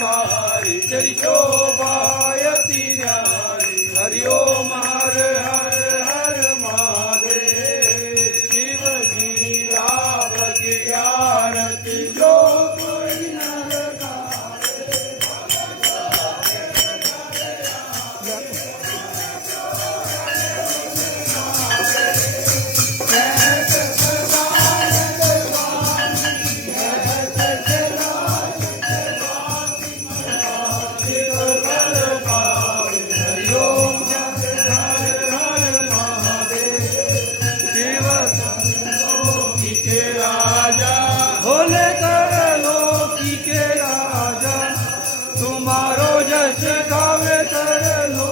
भारी तेरी शोभा यति न्यारी हरि ओम हर हर हर महादेव शिव जी आपकी आरती जो कोई नर भोले कर लोकी के राजा तुम्हारो जश गावे कर लो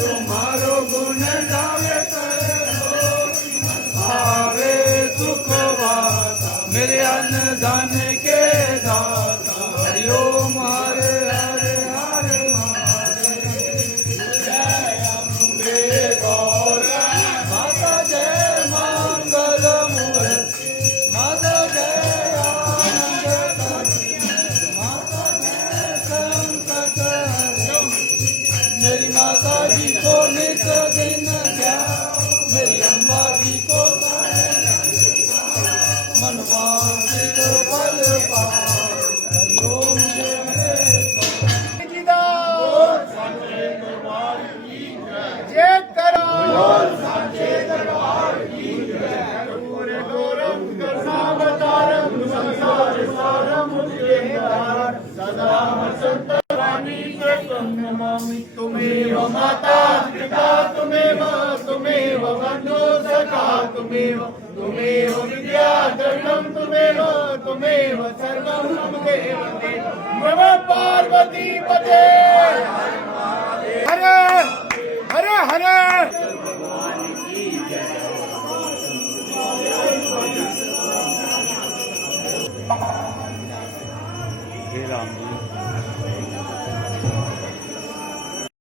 तुम्हारो गुण गावे कर लो आवे सुख वाता मेरे अन्न धन के दाता हरि ओम हर हर हर महादेव जय अम्बे गौरी माता जय मंगल मूर्ति माता जय मेरी माता जी को नित दिन क्या मेरी अम्बा जी को मनवांचित फल पाओ हरि ओम जय जय करो तुमेव माता पिता तुमेव बंधु सखा तुमेव विद्या धर्मं तुमेव सर्वं मम देव मम पार्वती पते हरे हरे हरे